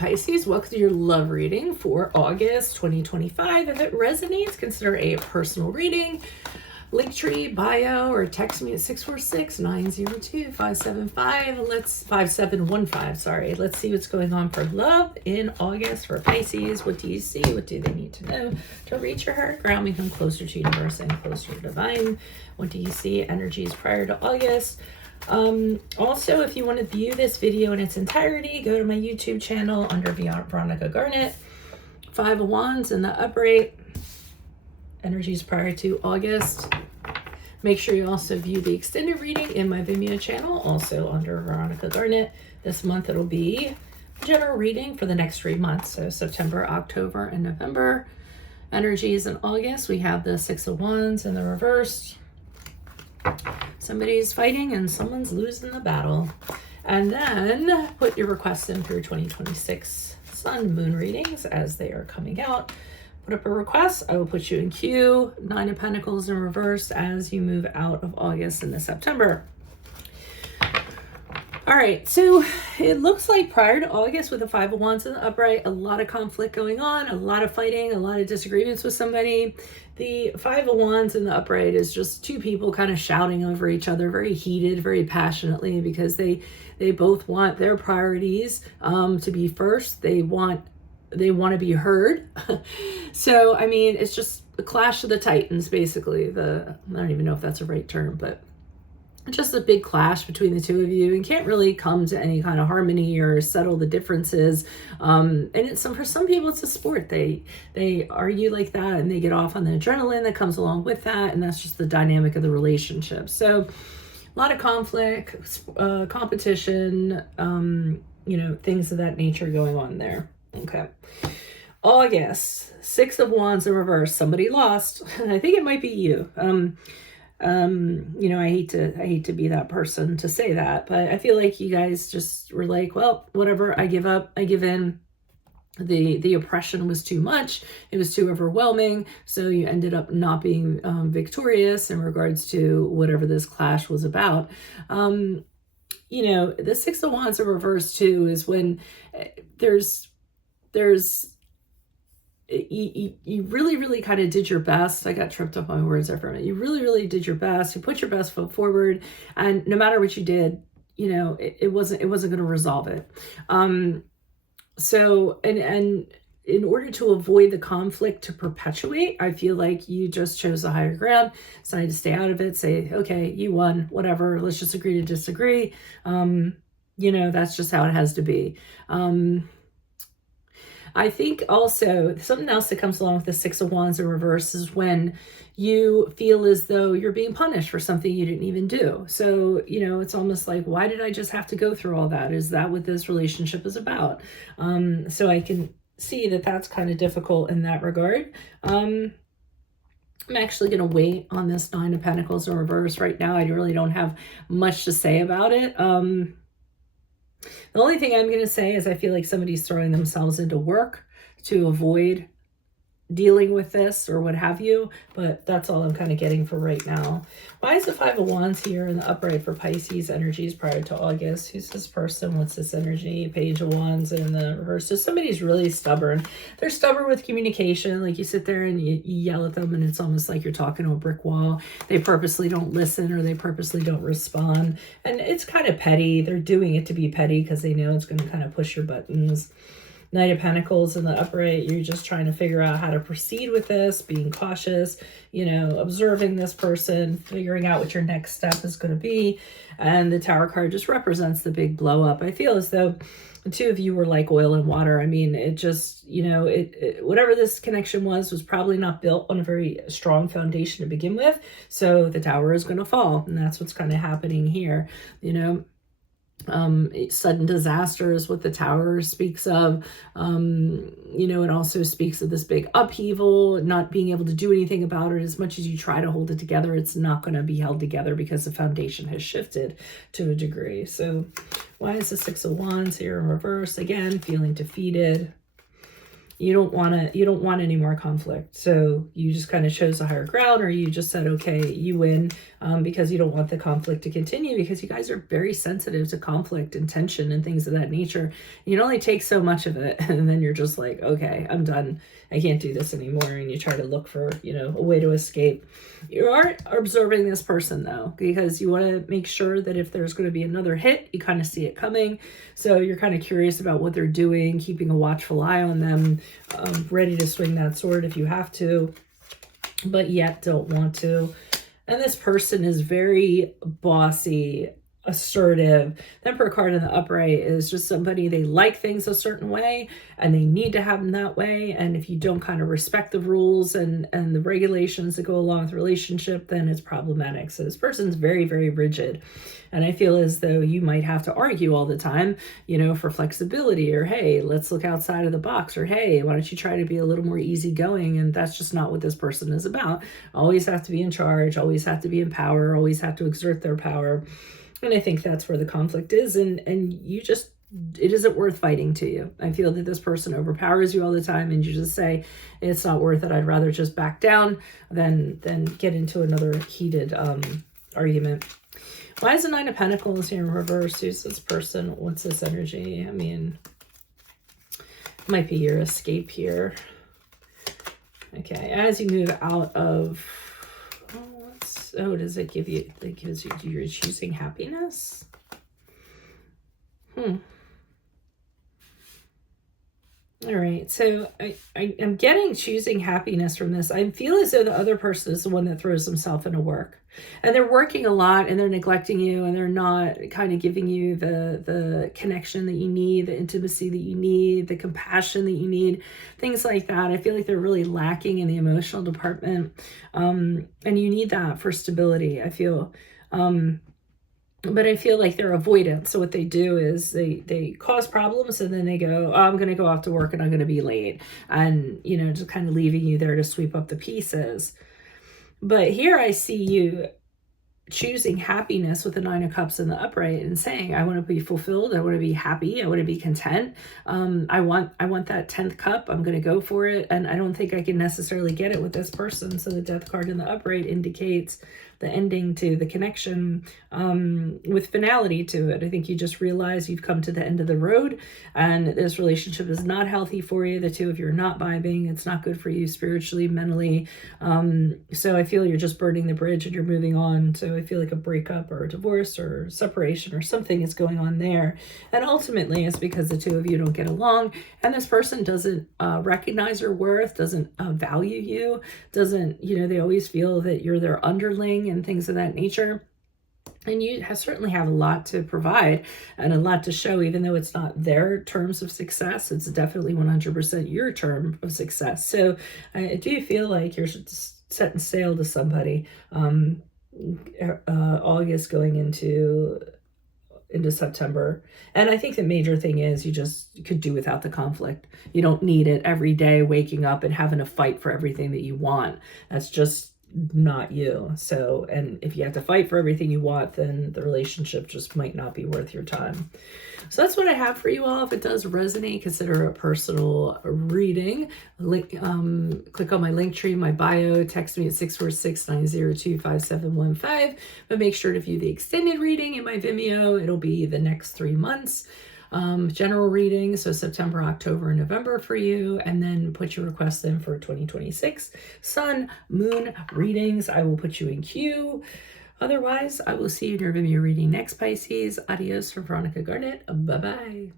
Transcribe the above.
Pisces, welcome to your love reading for August 2025. If it resonates, consider a personal reading. Linktree, bio, or text me at 646-902-575. Let's 5715. Sorry. Let's see what's going on for love in August for Pisces. What do you see? What do they need to know to reach your heart? Ground me, come closer to universe and closer to divine. What do you see? Energies prior to August. Also, if you want to view this video in its entirety, go to my YouTube channel under Veronica Garnet. 5 of Wands in the upright. Energies prior to August. Make sure you also view the extended reading in my Vimeo channel, also under Veronica Garnet. This month it'll be general reading for the next 3 months, so September, October, and November. Energies in August, we have the 6 of Wands in the reverse. Somebody's fighting and someone's losing the battle. And then put your requests in for your 2026 Sun Moon readings as they are coming out. Put up a request. I will put you in queue. 9 of Pentacles in reverse as you move out of August into September. All right, so it looks like prior to August with the 5 of Wands in the upright, a lot of conflict going on, a lot of fighting, a lot of disagreements with somebody. The 5 of Wands in the upright is just two people kind of shouting over each other, very heated, very passionately, because they both want their priorities to be first. They want to be heard. So, I mean, it's just a clash of the titans, basically. I don't even know if that's a right term, but just a big clash between the two of you, and can't really come to any kind of harmony or settle the differences. And it's for some people, it's a sport. They argue like that, and they get off on the adrenaline that comes along with that, and that's just the dynamic of the relationship. So, a lot of conflict, competition, things of that nature going on there. Okay. August, 6 of Wands in reverse. Somebody lost. I think it might be you. I hate to be that person to say that, but I feel like you guys just were like, well, whatever, I give up, I give in. The oppression was too much. It was too overwhelming. So you ended up not being victorious in regards to whatever this clash was about. The 6 of Wands in reverse too is when you really, really kind of did your best. I got tripped up on my words there for a minute. You really, really did your best. You put your best foot forward, and no matter what you did, it wasn't going to resolve it. So in order to avoid the conflict to perpetuate, I feel like you just chose the higher ground, decided to stay out of it, say, okay, you won, whatever, let's just agree to disagree. That's just how it has to be. I think also something else that comes along with the 6 of Wands in reverse is when you feel as though you're being punished for something you didn't even do. So, it's almost like, why did I just have to go through all that? Is that what this relationship is about? So I can see that that's kind of difficult in that regard. I'm actually going to wait on this 9 of Pentacles in reverse right now. I really don't have much to say about it. The only thing I'm going to say is I feel like somebody's throwing themselves into work to avoid dealing with this or what have you, but that's all I'm kind of getting for right now. Why is the 5 of Wands here in the upright for Pisces energies prior to August? Who's this person? What's this energy? Page of Wands in the reverse. So somebody's really stubborn. They're stubborn with communication. Like you sit there and you yell at them and it's almost like you're talking to a brick wall. They purposely don't listen or they purposely don't respond. And it's kind of petty. They're doing it to be petty because they know it's going to kind of push your buttons. Knight of Pentacles in the upright, you're just trying to figure out how to proceed with this, being cautious, observing this person, figuring out what your next step is going to be. And the Tower card just represents the big blow up. I feel as though the two of you were like oil and water. I mean, it just, whatever this connection was probably not built on a very strong foundation to begin with. So the Tower is going to fall. And that's what's kind of happening here, sudden disaster is what the Tower speaks of. It also speaks of this big upheaval, not being able to do anything about it. As much as you try to hold it together, it's not going to be held together because the foundation has shifted to a degree. So why is the 6 of Wands here in reverse? Again, feeling defeated. you don't want any more conflict. So you just kind of chose a higher ground, or you just said, okay, you win, because you don't want the conflict to continue, because you guys are very sensitive to conflict and tension and things of that nature. You only take so much of it, and then you're just like, okay, I'm done. I can't do this anymore. And you try to look for, a way to escape. You are observing this person though, because you want to make sure that if there's going to be another hit, you kind of see it coming. So you're kind of curious about what they're doing, keeping a watchful eye on them, ready to swing that sword if you have to, but yet don't want to. And this person is very bossy, assertive. The Emperor card in the upright is just somebody, they like things a certain way and they need to have them that way. And if you don't kind of respect the rules and the regulations that go along with the relationship, then it's problematic. So this person's very, very rigid. And I feel as though you might have to argue all the time, for flexibility, or, hey, let's look outside of the box, or, hey, why don't you try to be a little more easygoing? And that's just not what this person is about. Always have to be in charge, always have to be in power, always have to exert their power. And I think that's where the conflict is. And you just, it isn't worth fighting to you. I feel that this person overpowers you all the time, and you just say, it's not worth it. I'd rather just back down than get into another heated argument. Why is the Nine of Pentacles here in reverse? Who's this person? What's this energy? I mean, might be your escape here. Okay, as you move out of, does it give you, it gives you, you're choosing happiness? All right, so I'm getting choosing happiness from this. I feel as though the other person is the one that throws themselves into work. And they're working a lot, and they're neglecting you, and they're not kind of giving you the connection that you need, the intimacy that you need, the compassion that you need, things like that. I feel like they're really lacking in the emotional department. And you need that for stability, I feel. But I feel like they're avoidant. So what they do is they cause problems, and then they go, oh, I'm going to go off to work and I'm going to be late. And, just kind of leaving you there to sweep up the pieces. But here I see you choosing happiness with the Nine of Cups in the upright and saying, I want to be fulfilled. I want to be happy. I want to be content. I want that 10th cup. I'm going to go for it. And I don't think I can necessarily get it with this person. So the Death card in the upright indicates the ending to the connection, with finality to it. I think you just realize you've come to the end of the road, and this relationship is not healthy for you. The two of you are not vibing. It's not good for you spiritually, mentally. So I feel you're just burning the bridge and you're moving on. So I feel like a breakup or a divorce or separation or something is going on there. And ultimately it's because the two of you don't get along, and this person doesn't recognize your worth, doesn't value you, doesn't, they always feel that you're their underling and things of that nature. And you certainly have a lot to provide and a lot to show, even though it's not their terms of success. It's definitely 100% your term of success. So I do feel like you're setting sail to somebody. August going into September. And I think the major thing is you could do without the conflict. You don't need it every day, waking up and having to fight for everything that you want. That's just not you. So, and if you have to fight for everything you want, then the relationship just might not be worth your time. So that's what I have for you all. If it does resonate, consider a personal reading. Click on my link tree, my bio, text me at 646-902-5715. But make sure to view the extended reading in my Vimeo. It'll be the next 3 months. General reading, so September, October, and November for you, and then put your request in for 2026 Sun, Moon readings. I will put you in queue. Otherwise, I will see you in your Vimeo reading next, Pisces. Adios from Veronica Garnett. Bye-bye.